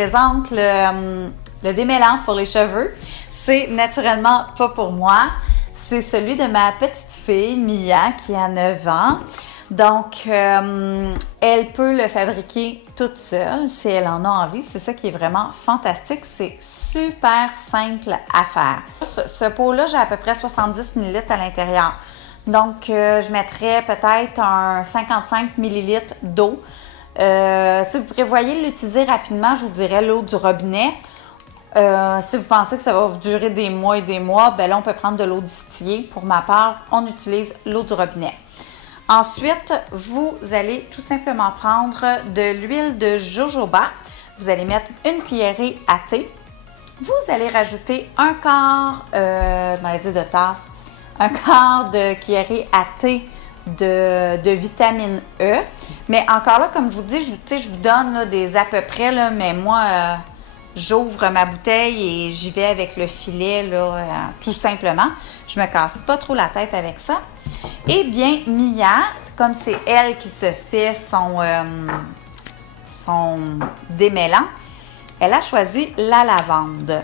présente le démêlant pour les cheveux. C'est naturellement pas pour moi. C'est celui de ma petite fille, Mia, qui a 9 ans. Donc, elle peut le fabriquer toute seule si elle en a envie. C'est ça qui est vraiment fantastique. C'est super simple à faire. Ce pot-là, j'ai à peu près 70 ml à l'intérieur. Donc, je mettrais peut-être un 55 ml d'eau. Si vous prévoyez l'utiliser rapidement, je vous dirais l'eau du robinet. Si vous pensez que ça va vous durer des mois et des mois, ben là, on peut prendre de l'eau distillée. Pour ma part, on utilise l'eau du robinet. Ensuite, vous allez tout simplement prendre de l'huile de jojoba. Vous allez mettre une cuillerée à thé. Vous allez rajouter un quart, je m'avais dit de tasse, un quart de cuillerée à thé de vitamine E. Mais encore là, comme je vous dis, je vous donne là, des à peu près, là, mais moi, j'ouvre ma bouteille et j'y vais avec le filet, là, tout simplement. Je me casse pas trop la tête avec ça. Eh bien, Mia, comme c'est elle qui se fait son démêlant, elle a choisi la lavande.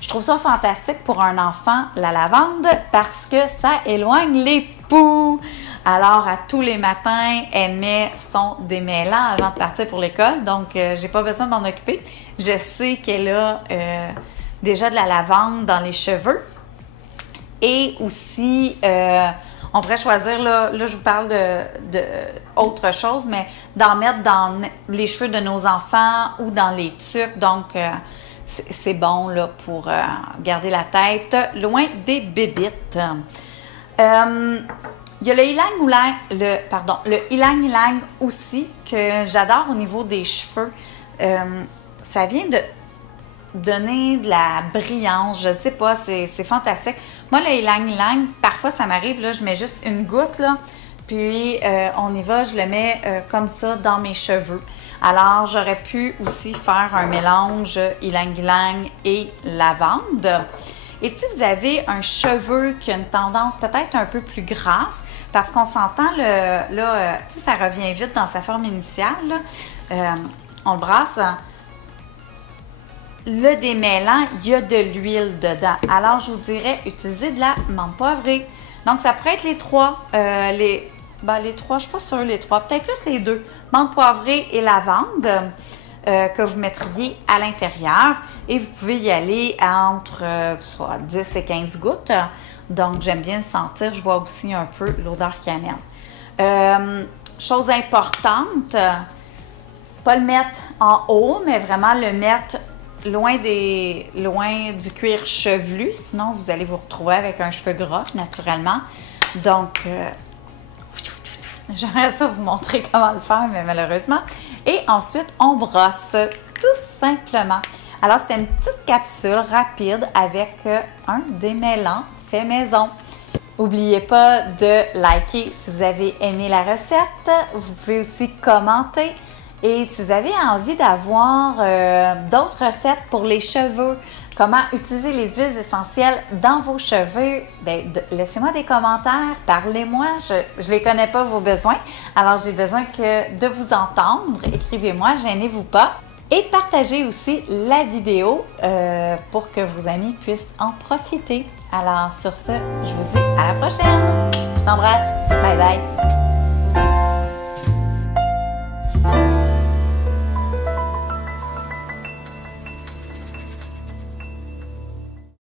Je trouve ça fantastique pour un enfant, la lavande, parce que ça éloigne les poux. Alors, à tous les matins, elle met son démêlant avant de partir pour l'école. Donc, j'ai pas besoin de m'en occuper. Je sais qu'elle a déjà de la lavande dans les cheveux. Et aussi, on pourrait choisir, là je vous parle de autre chose, mais d'en mettre dans les cheveux de nos enfants ou dans les tuques. Donc, c'est bon là, pour garder la tête loin des bébites. Il y a le ylang ylang aussi que j'adore au niveau des cheveux. Ça vient de donner de la brillance, je sais pas, c'est fantastique. Moi, le ylang ylang, parfois ça m'arrive, là, je mets juste une goutte, là, puis on y va, je le mets comme ça dans mes cheveux. Alors, j'aurais pu aussi faire un mélange ylang ylang et lavande. Et si vous avez un cheveu qui a une tendance peut-être un peu plus grasse, parce qu'on s'entend, tu sais, ça revient vite dans sa forme initiale, là, on le brasse. Le démêlant, il y a de l'huile dedans. Alors, je vous dirais, utilisez de la menthe poivrée. Donc, ça pourrait être les trois. Les trois, je ne suis pas sûre, les trois. Peut-être plus les deux. Menthe poivrée et lavande que vous mettriez à l'intérieur. Et vous pouvez y aller entre 10 et 15 gouttes. Donc, j'aime bien le sentir. Je vois aussi un peu l'odeur qui amène. Chose importante, pas le mettre en haut, mais vraiment le mettre loin du cuir chevelu, sinon vous allez vous retrouver avec un cheveu gras naturellement. Donc, j'aimerais ça vous montrer comment le faire, mais malheureusement. Et ensuite, on brosse tout simplement. Alors, c'était une petite capsule rapide avec un démêlant fait maison. N'oubliez pas de liker si vous avez aimé la recette. Vous pouvez aussi commenter. Et si vous avez envie d'avoir d'autres recettes pour les cheveux, comment utiliser les huiles essentielles dans vos cheveux, bien, laissez-moi des commentaires, parlez-moi. Je ne les connais pas, vos besoins. Alors, j'ai besoin de vous entendre. Écrivez-moi, gênez-vous pas. Et partagez aussi la vidéo pour que vos amis puissent en profiter. Alors, sur ce, je vous dis à la prochaine. Je vous embrasse. Bye bye.